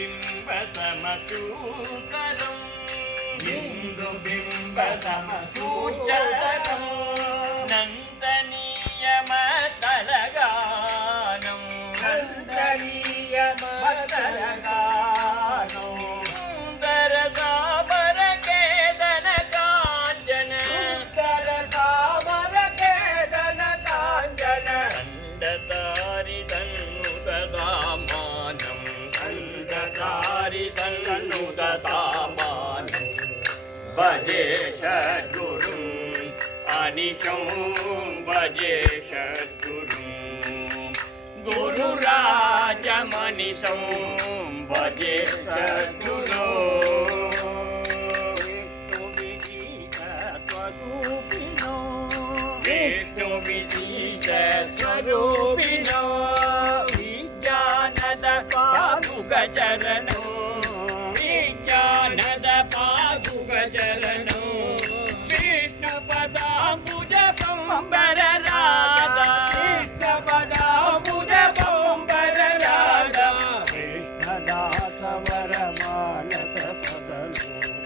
ബിംബസമസൂതരം ബിന്ദു ബിംബസമസൂചരം നന്ദനീയമ भजे सद्गुरुम् अनिशं भजे सद्गुरुम् गुरुराजमनिशं भजे सद्गुरो మానస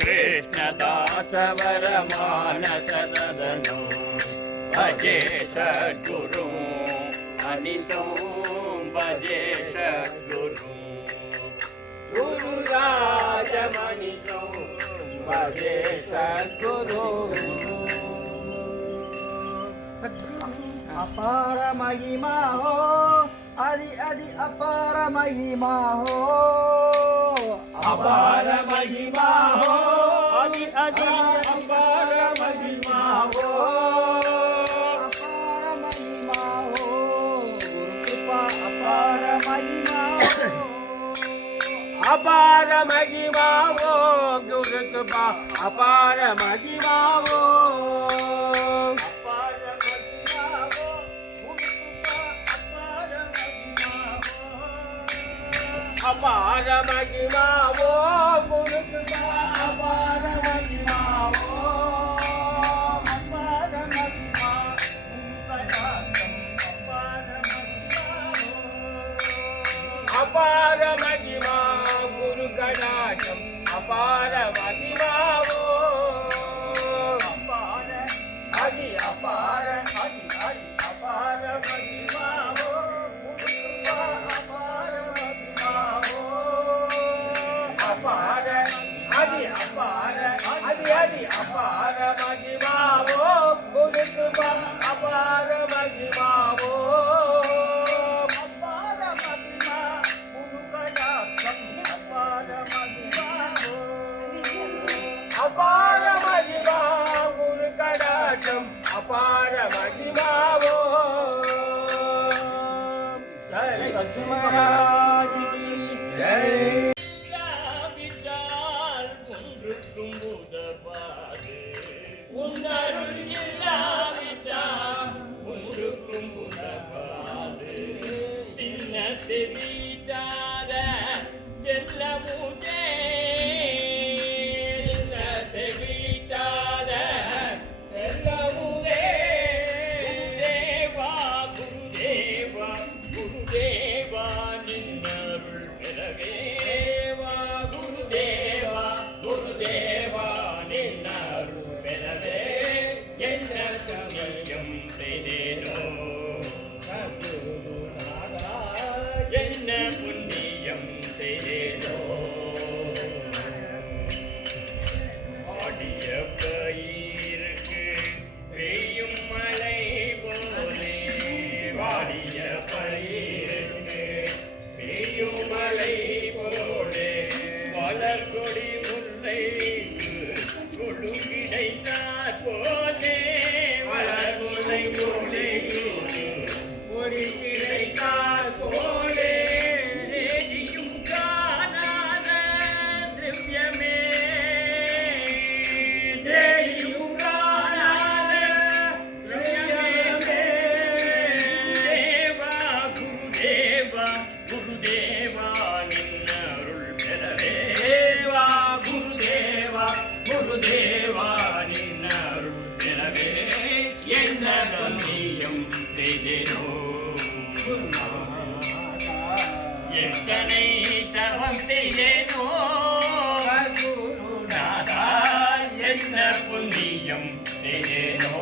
కృష్ణదాసవర మానస సదను భజేష గురు అనితం భజేష గురు గురురాజమణితం భజేష గురు అపార మహిమా హో అది అది అపార మహిమా హో अपार महिमा हो अजी अजी अपार महिमा हो अपार महिमा हो गुरु कृपा अपार महिमा अपार महिमा हो गुरु कृपा अपार महिमा हो అపార మహిమా ఓ గురుతుడా అపార మహిమా ఓ الأسماء கிடைத்தார் போல என்ன புண்ணியம் செய்தேனோ?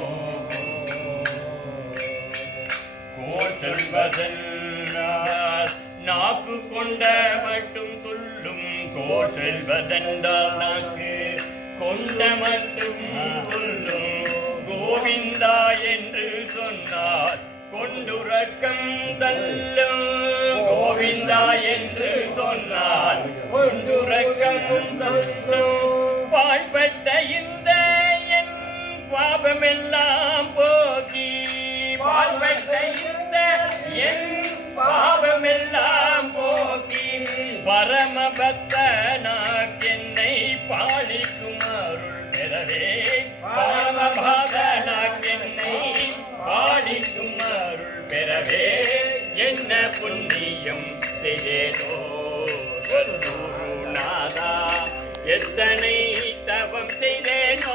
கோசல்வதென்றால் நாக்கு கொண்ட மட்டும் துள்ளும். கோசல்வதென்றால் நாக்கு கொண்ட மட்டும் துள்ளும். கோவிந்தா என்று சொன்னார் கொண்டுறக்கம் தள்ளும். கோவிந்தா என்று சொன்னார் கொண்டுறக்கம் தள்ளும். பாழ்பட்ட இந்த பாபமெல்லாம் போக்கி பாழ்பட்ட செய்த என் பாவமெல்லாம் போக்கி பரமபக்தனாக்கென்னை பாலிக்கும் அருள் பெறவே. பரமபக்தனாக்கென்னை பாலிக்கும் அருள் பெறவே. என்ன புண்ணியம் செய்தேனோ நாதா எத்தனை தவம் செய்தேனோ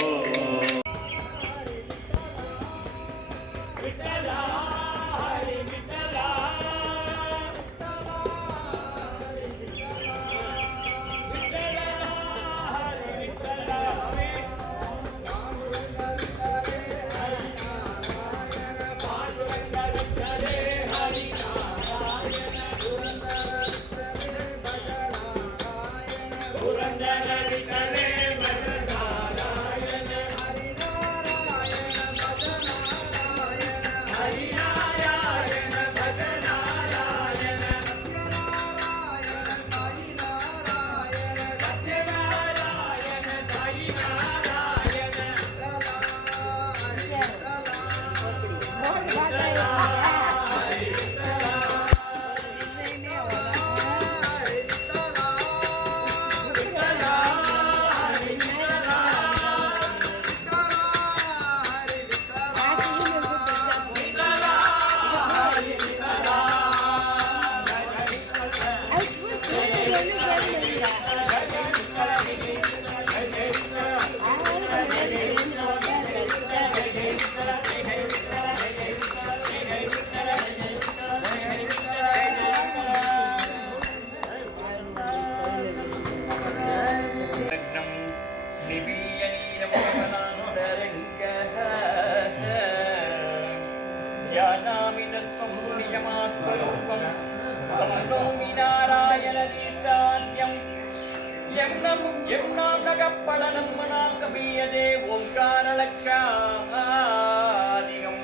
எண்ணமும் எண்ணாம் நகப்பட நம்மனாகமீயதே ஓங்காரலட்சாதிகம்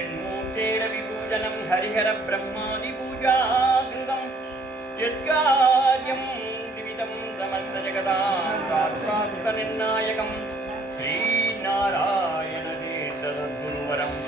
எண்ணூட்டேர விபூஜனம் ஹரிஹர பிரம்மாதி பூஜாகிருதம் எத்காரியம் திவிதம் ரமந்த ஜெகதாந்தாத்மாத்ம நிர்ணாயகம் ஸ்ரீநாராயண தேசகுருவரம்